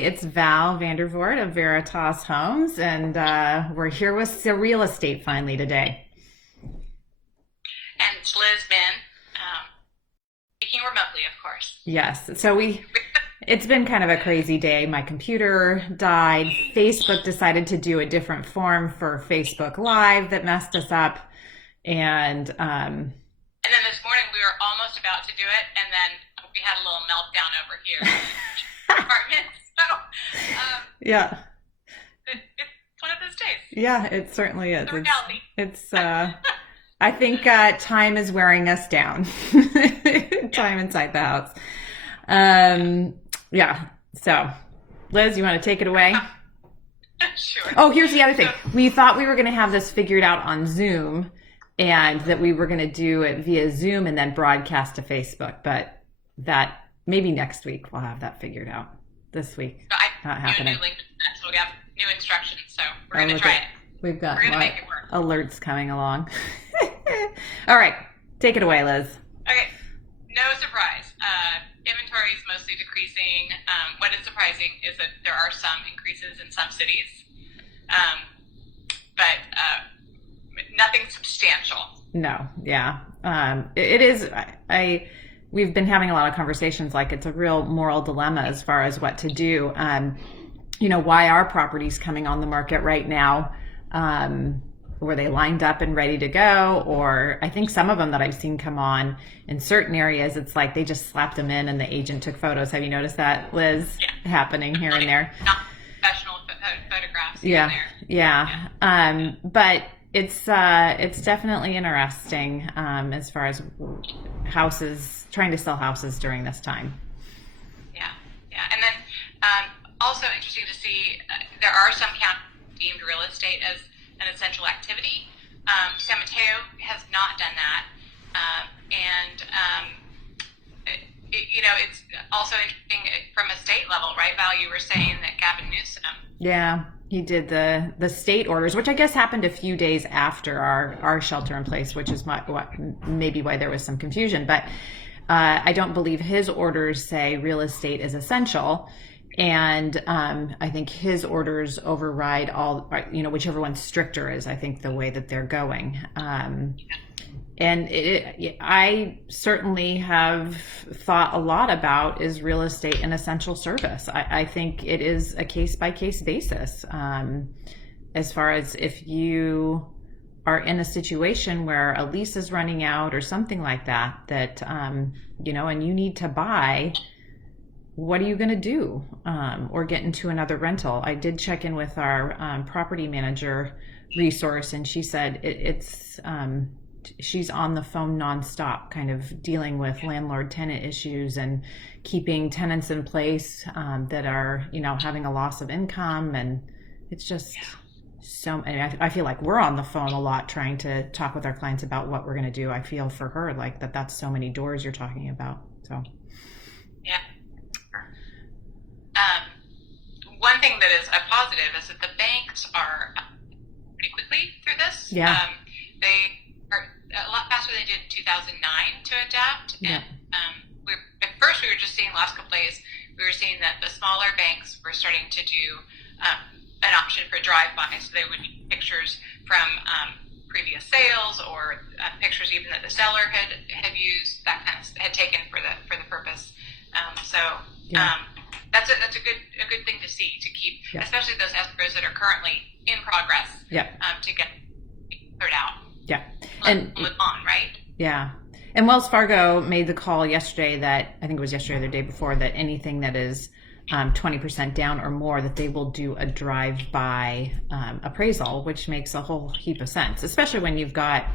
It's Val Vandervoort of Veritas Homes, and we're here with Surreal Estate finally today. And it's Liz Bin, speaking remotely, of course. Yes, it's been kind of a crazy day. My computer died. Facebook decided to do a different form for Facebook Live that messed us up. And And then this morning we were almost about to do it, and then we had a little meltdown over here in the apartment. So yeah, it's one of those days. yeah, it certainly is. The reality. It's I think time is wearing us down. Time inside the house. Yeah. So, Liz, you want to take it away? Sure. Oh, here's the other thing. We thought we were going to have this figured out on Zoom and that we were going to do it via Zoom and then broadcast to Facebook, but that maybe next week we'll have that figured out. This week, not happening. A new link to that, so we have new instructions, so we're going to try it. We've got We're going to make it work. alerts coming along. All right, take it away, Liz. Okay, no surprise. Inventory is mostly decreasing. What is surprising is that there are some increases in some cities, but nothing substantial. No, yeah. It is. We've been having a lot of conversations like it's a real moral dilemma as far as what to do. Why are properties coming on the market right now? Were they lined up and ready to go? Or I think some of them that I've seen come on in certain areas, it's like they just slapped them in and the agent took photos. Have you noticed that, Liz, happening here and there? Not professional photographs. Yeah, There. yeah. But it's definitely interesting as far as trying to sell houses during this time. Yeah. And then also interesting to see, there are some counties deemed real estate as an essential activity. San Mateo has not done that. It's also interesting from a state level, right, Val? You were saying that Gavin Newsom. Yeah, he did the state orders, which I guess happened a few days after our shelter in place, which is maybe why there was some confusion. But I don't believe his orders say real estate is essential. And I think his orders override all, whichever one's stricter is, I think, the way that they're going. And I certainly have thought a lot about, is real estate an essential service? I think it is a case-by-case basis. As far as if you are in a situation where a lease is running out or something like that, and you need to buy, what are you going to do? Or get into another rental? I did check in with our property manager resource, and she said she's on the phone nonstop, kind of dealing with landlord-tenant issues and keeping tenants in place that are, having a loss of income. And it's just I feel like we're on the phone a lot trying to talk with our clients about what we're going to do. I feel for her like that's so many doors you're talking about. So Yeah. One thing that is a positive is that the banks are pretty quickly through this. Yeah. They are a lot faster than they did in 2009 to adapt. Yeah. And at first we were just seeing last couple days, we were seeing that the smaller banks were starting to do an option for drive-by. So they would need pictures from previous sales or pictures even that the seller had used, that kind of had taken for the purpose. That's a good thing to see, to keep, especially those escrows that are currently in progress. Yeah. To get cleared out. Yeah. And live on, right? Yeah. And Wells Fargo made the call yesterday that, I think it was yesterday or the day before, that anything that is 20% down or more, that they will do a drive-by appraisal, which makes a whole heap of sense, especially when you've got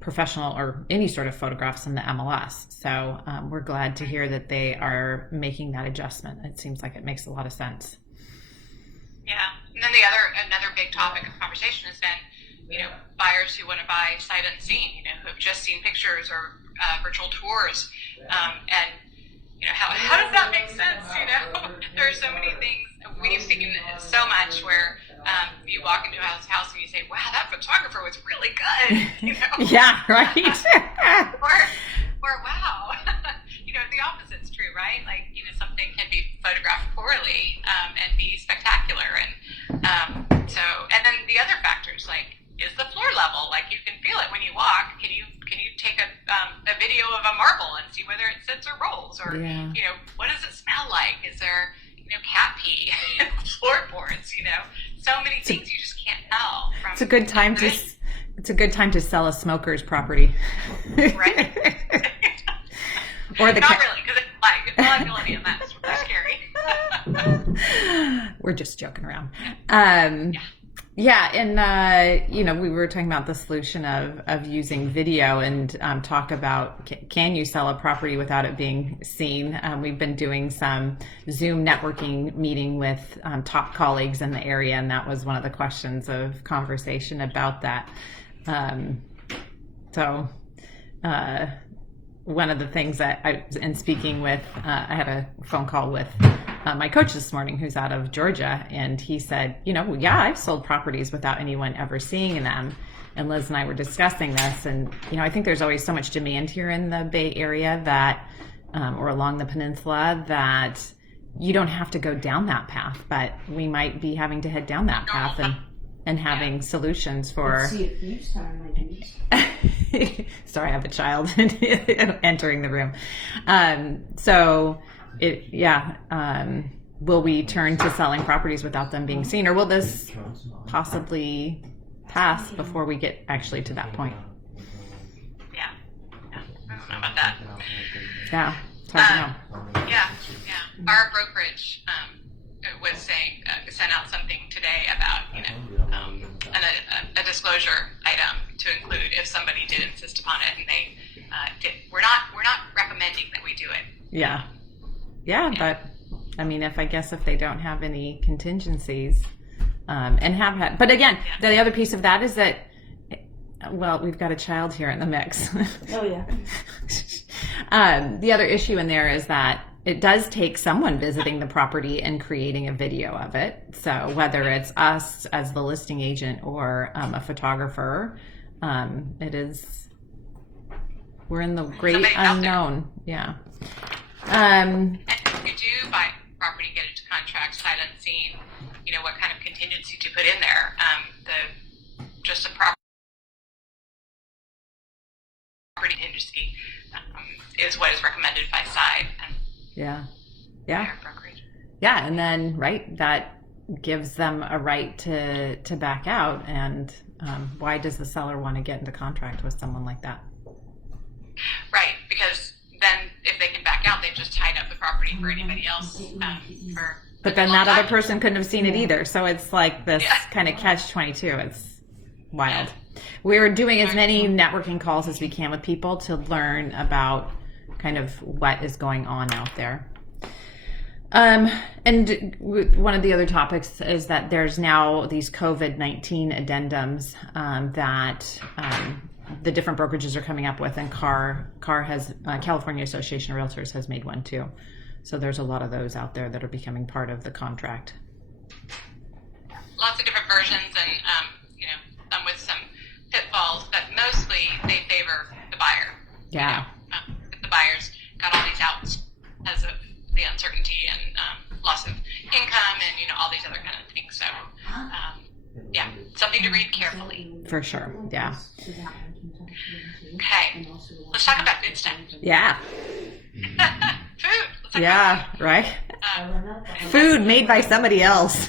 professional or any sort of photographs in the MLS. So we're glad to hear that they are making that adjustment. It seems like it makes a lot of sense. Yeah. And then another big topic of conversation has been, buyers who want to buy sight unseen, who have just seen pictures or virtual tours. And, how does that make sense? There are so many things. We've seen so much where you walk into a house and you say, wow, that photographer was really good. Yeah, right. or wow, the opposite's true, right? Like, something can be photographed poorly poorly and be spectacular. And then the other factors, like, is the floor level, like you can feel it when you walk. Can you take a video of a marble and see whether it sits or rolls, or what does it smell like? Is there cat pee in the floorboards? So many things you just can't tell. It's a good time to sell a smoker's property. Right. Or the not really, because it's liability, and that's scary. We're just joking around. And we were talking about the solution of using video, and talk about can you sell a property without it being seen. We've been doing some Zoom networking meeting with top colleagues in the area, and that was one of the questions of conversation about that. One of the things that I was in speaking with, I had a phone call with my coach this morning who's out of Georgia, and he said, I've sold properties without anyone ever seeing them. And Liz and I were discussing this, and, I think there's always so much demand here in the Bay Area that, or along the peninsula, that you don't have to go down that path, but we might be having to head down that path and having solutions for. Let's see if you start my duties. Sorry, I have a child entering the room. Will we turn to selling properties without them being seen, or will this possibly pass before we get actually to that point? Yeah. I don't know about that. Yeah, it's hard to know. Our brokerage was saying, sent out something today about a disclosure item to include if somebody did insist upon it, and they did. We're not recommending that we do it. Yeah, but I mean, if they don't have any contingencies, and have had, but again, the other piece of that is that, well, we've got a child here in the mix. Oh yeah. The other issue in there is that it does take someone visiting the property and creating a video of it. So whether it's us as the listing agent or a photographer, we're in the great unknown. Yeah. And if you do buy property, get into contract, sight unseen, what kind of contingency to put in there. Just a property contingency is what is recommended by side. Yeah. Brokerage. Yeah, and then that gives them a right to back out. And why does the seller want to get into contract with someone like that? Right, because then if they can back out, they've just tied up the property for anybody else. But then that other person couldn't have seen it either. So it's like this kind of catch-22. It's wild. We're doing as many networking calls as we can with people to learn about kind of what is going on out there. And one of the other topics is that there's now these COVID-19 addendums that the different brokerages are coming up with, and CAR has, California Association of Realtors has made one too. So there's a lot of those out there that are becoming part of the contract. Lots of different versions, and some with some pitfalls, but mostly they favor the buyer. Yeah. The buyers got all these outs because of the uncertainty and loss of income and all these other kind of things. So something to read carefully. For sure. Yeah. Okay, let's talk about good stuff. Yeah. Food. Let's talk Yeah. about food. Right. Food made by somebody else.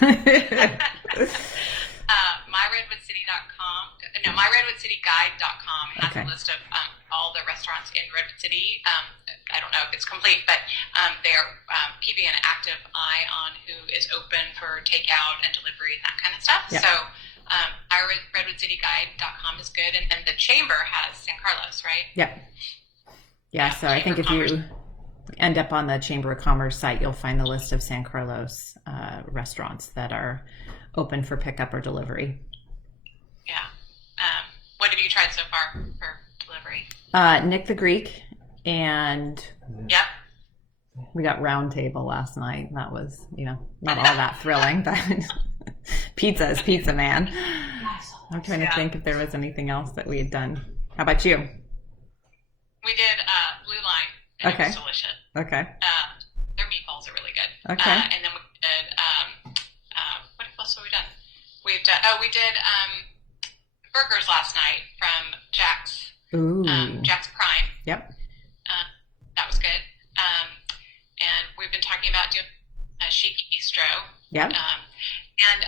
MyRedwoodCityGuide.com has a list of all the restaurants in Redwood City. I don't know if it's complete, but they're keeping an active eye on who is open for takeout and delivery and that kind of stuff. Yep. So RedwoodCityGuide.com is good, and the Chamber has San Carlos, right? Yep. Yeah, so I think if you end up on the Chamber of Commerce site, you'll find the list of San Carlos restaurants that are open for pickup or delivery. Yeah. What have you tried so far for delivery? Nick the Greek, and Yep. we got Round Table last night. That was, not all that thrilling, but pizza is pizza, man. I'm trying to think if there was anything else that we had done. How about you? We did Blue Line, and it was delicious. Okay. Their meatballs are really good. Okay. And then Oh, we did burgers last night from Jack's Ooh. Jack's Prime. Yep. That was good. And we've been talking about doing a chic bistro. Yep. And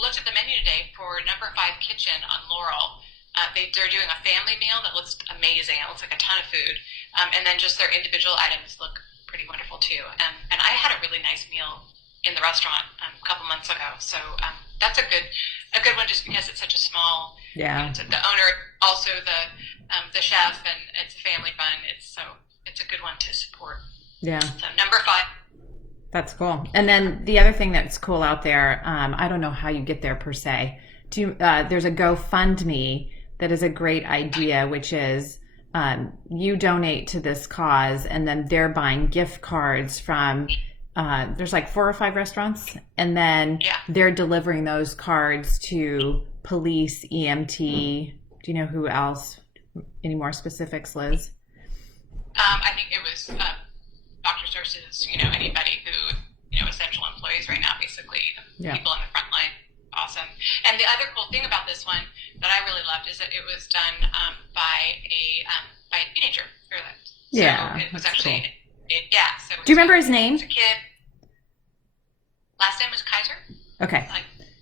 looked at the menu today for Number 5 Kitchen on Laurel. They're doing a family meal that looks amazing. It looks like a ton of food. And then just their individual items look pretty wonderful too. And I had a really nice meal in the restaurant a couple months ago. So that's a good one just because it's such a small. Yeah. The owner, also the chef, and it's a family fun. It's a good one to support. Yeah. So Number 5. That's cool. And then the other thing that's cool out there, I don't know how you get there per se. There's a GoFundMe that is a great idea, which is you donate to this cause, and then they're buying gift cards from there's like 4 or 5 restaurants, and then they're delivering those cards to police, EMT. Do you know who else? Any more specifics, Liz? I think it was doctor's nurses, anybody who, essential employees right now, basically, people on the front line. Awesome. And the other cool thing about this one that I really loved is that it was done by a teenager. So it was actually, cool. So do you remember his name? It was a kid. Last name was Kaiser. Okay.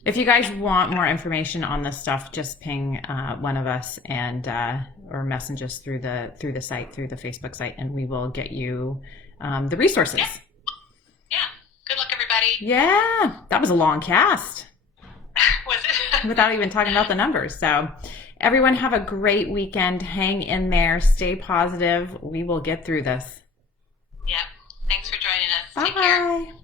If you guys want more information on this stuff, just ping one of us and or message us through the site, through the Facebook site, and we will get you the resources. Yeah. Good luck, everybody. Yeah. That was a long cast. Was it? Without even talking about the numbers. So everyone have a great weekend. Hang in there. Stay positive. We will get through this. Yeah. Thanks for joining us. Bye. Take care.